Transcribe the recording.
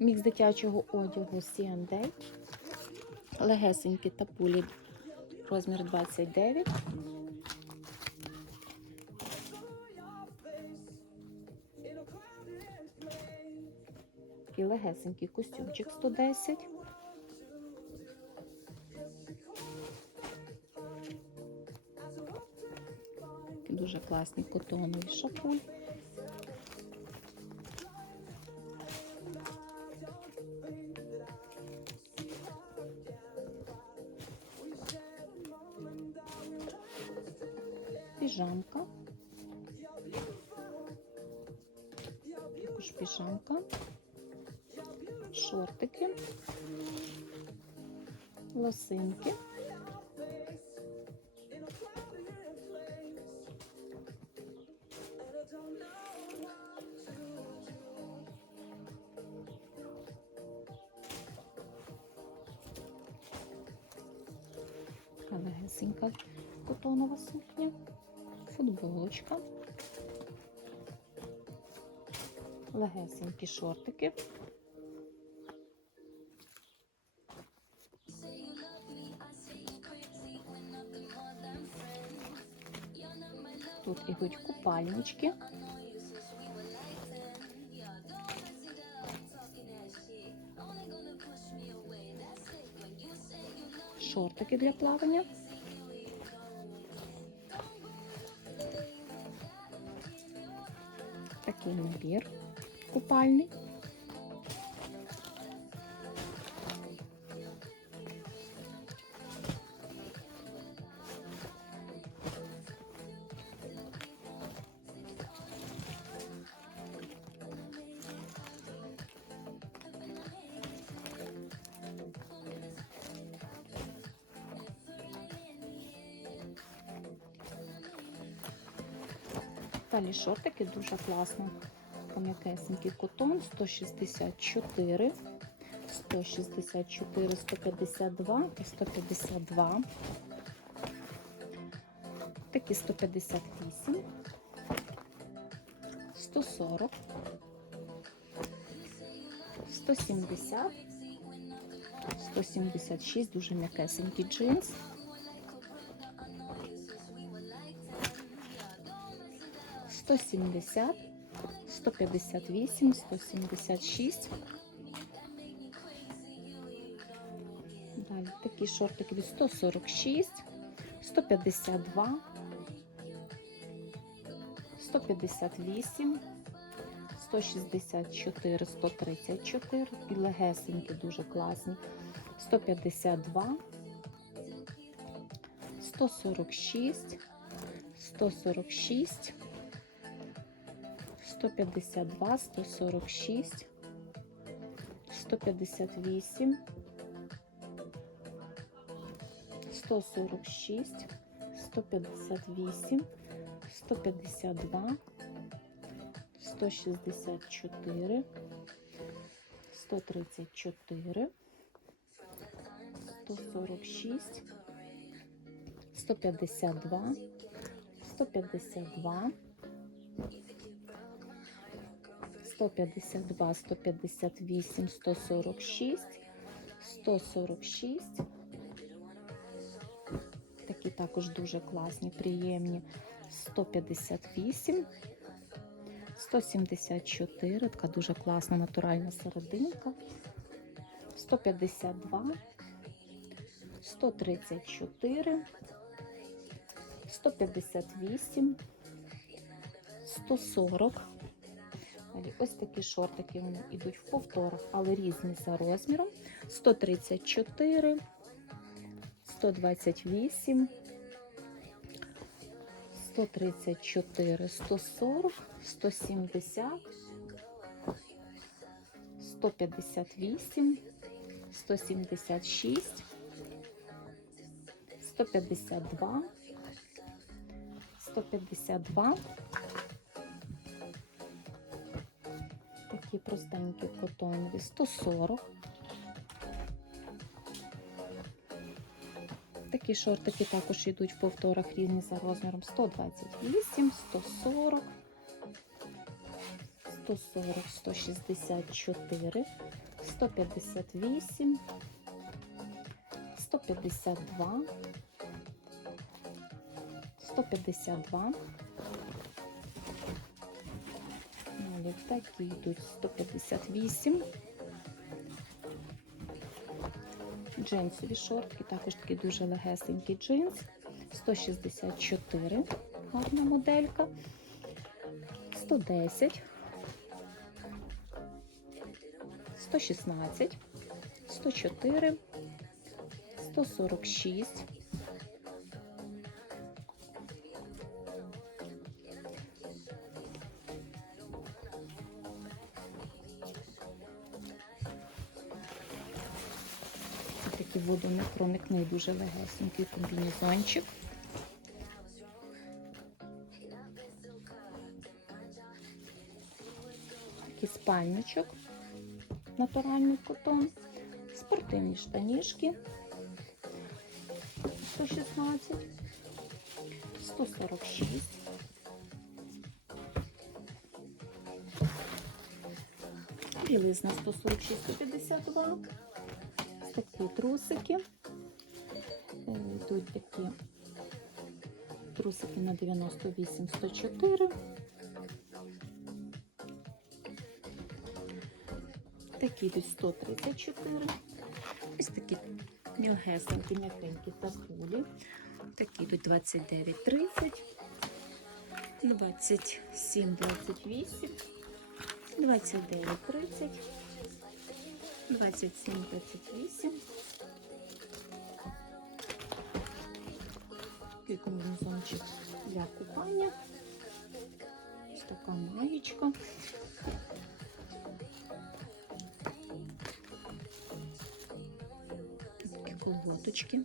Мікс дитячого одягу C&A. Легесенькі тапулі. Розмір 29. Такий легесенький костюмчик 110. Такі Дуже класні котонові шапуль. Піжамка. Також піжамка. Шортики. Лосинки. Така легесенька котонова сукня, футболочка, легесенькі шортики. Тут ідуть купальнички. Шортики для плавання. Такий набір купальний. Далі шортики дуже класно. М'якесенький котон 164, 164, 152 і 152. Такі 158, 140, 170, 176, дуже м'якесенький джинс. 170, 158, 176. Далі такі шортики від 146, 152, 158, 164, 134. І легесенькі, дуже класні. 152, 146, 146. 152, 146, 158, 146, 158, 152, 164, 134, 146, 152, 152, 152, 158, 146, 146. Такі також дуже класні, приємні. 158, 174, така дуже класна натуральна серединка. 152, 134, 158, 140. Далі ось такі шортики вони йдуть в повторах, але різні за розміром. 134, 128, 134, 140, 170, 158, 176, 152, 152. Такі простенькі котонові 140. Такі шортики також йдуть в повторах різні за розміром. 128, 140, 140, 164, 158, 152, 152. Далі такі йдуть 158. Джинсові шортки, також такий дуже легесенький джинс. 164, гарна моделька. 110, 116, 104, 146, водонепроникний, дуже легесенький комбінезончик. Такий спальничок, натуральний котон, спортивні штанішки 116, 146. Білизна 146, 152. Ось такі трусики. Е, Йдуть такі трусики на 98, 104. Такі йдуть 134. Ось такі мілгесенькі, м'якенькі такулі. Такі йдуть 29, 30, 27, 28, 29, 30, 27, 28. Такий комбінезончик для купання. Ось така маєчка. Такі колготочки.